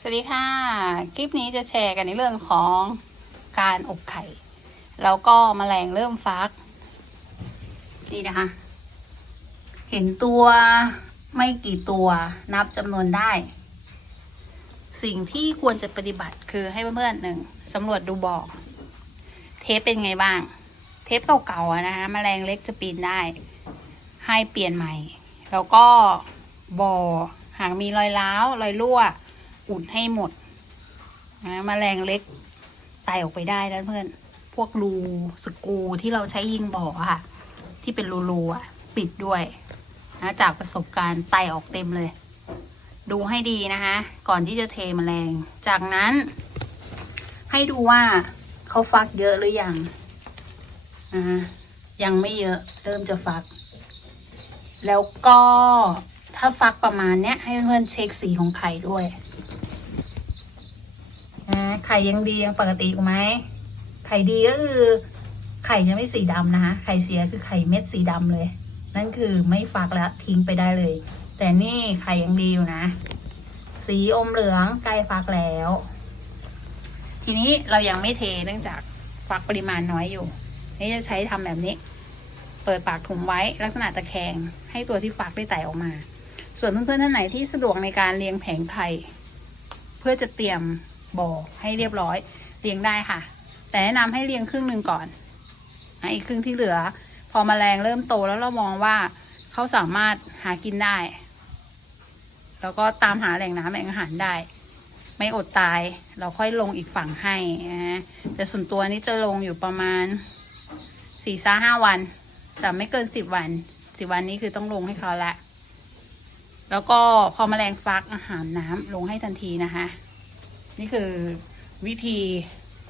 สวัสดีค่ะ คลิปนี้จะแชร์กันในเรื่องของการอบไข่ แล้วก็แมลงเริ่มฟัก นี่นะคะ เห็นตัวไม่กี่ตัวนับจำนวนได้ สิ่งที่ควรจะปฏิบัติคือให้เพื่อนๆหนึ่งสำรวจดูบ่อเทปเป็นไงบ้าง เทปเก่าๆนะคะแมลงเล็กจะปีนได้ ให้เปลี่ยนใหม่ แล้วก็บ่อหากมีรอยร้าวรอยรั่ว อุดให้หมดนะมแมลงเล็กไต่ออกไปได้นะเพื่อน พวกรูสกรูที่เราใช้ยิงบ่อค่ะ ที่เป็นรูๆอะ ปิดด้วยนะจากประสบการณ์ไต่ออกเต็มเลย ดูให้ดีนะคะ ก่อนที่จะเทมแมลง จากนั้น ให้ดูว่าเขาฟักเยอะหรือยังนะยังไม่เยอะเริ่มจะฟัก แล้วก็ถ้าฟักประมาณเนี้ยให้เพื่อนเช็คสีของไข่ด้วย นะไข่ยังดียังปกติอยู่ไหมไข่ดีก็คือ ไข่จะไม่สีดำนะคะไข่เสียคือไข่เม็ดสีดำเลย นั่นคือไม่ฟักแล้วทิ้งไปได้เลย แต่นี่ไข่ยังดีอยู่นะ สีอมเหลืองใกล้ฟักแล้ว ทีนี้เรายังไม่เทเนื่องจากฟักปริมาณน้อยอยู่ นี่จะใช้ทำแบบนี้ เปิดปากถุงไว้ลักษณะตะแคง ให้ตัวที่ฟักได้ไต่ออกมา ส่วนเพื่อนๆท่านไหนที่สะดวกในการเรียงแผงไข่เพื่อจะเตรียม บ่อให้เรียบร้อยเรียงได้ค่ะ แต่แนะนำให้เรียงครึ่งหนึ่งก่อนอีกครึ่งที่เหลือ พอมแมลงเริ่มโตแล้วเรามองว่าเขาสามารถหากินได้ แล้วก็ตามหาแหล่งน้ำแหล่งอาหารได้ ไม่อดตายเราค่อยลงอีกฝั่งให้นะแต่ส่วนตัวนี้จะลงอยู่ประมาณสี่ซาห้าวัน แต่ไม่เกินสิบวันสิบวันนี้คือต้องลงให้เขาละแล้วก็พอมแมลงฟักอาหารน้ำลงให้ทันทีนะคะ นี่คือวิธี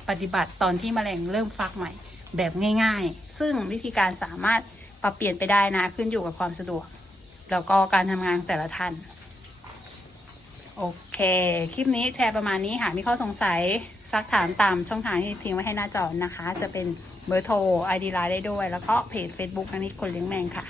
ปฏิบัติตอนที่มแมลงเริ่มฟักใหม่ แบบง่ายๆ ซึ่งวิธีการสามารถปรับเปลี่ยนไปได้นะ ขึ้นอยู่กับความสะดวก แล้วก็การทำงานแต่ละท่าน โอเค คลิปนี้แชร์ประมาณนี้หากมีข้อสงสัยซักถามตามช่องทางที่ทิ้งไว้ให้หน้าจอนะคะ จะเป็นเบอร์โทร ID ไลน์ได้ด้วย แล้วก็เพจ Facebook นันนี้คนเลี้ยงแมงค่ะ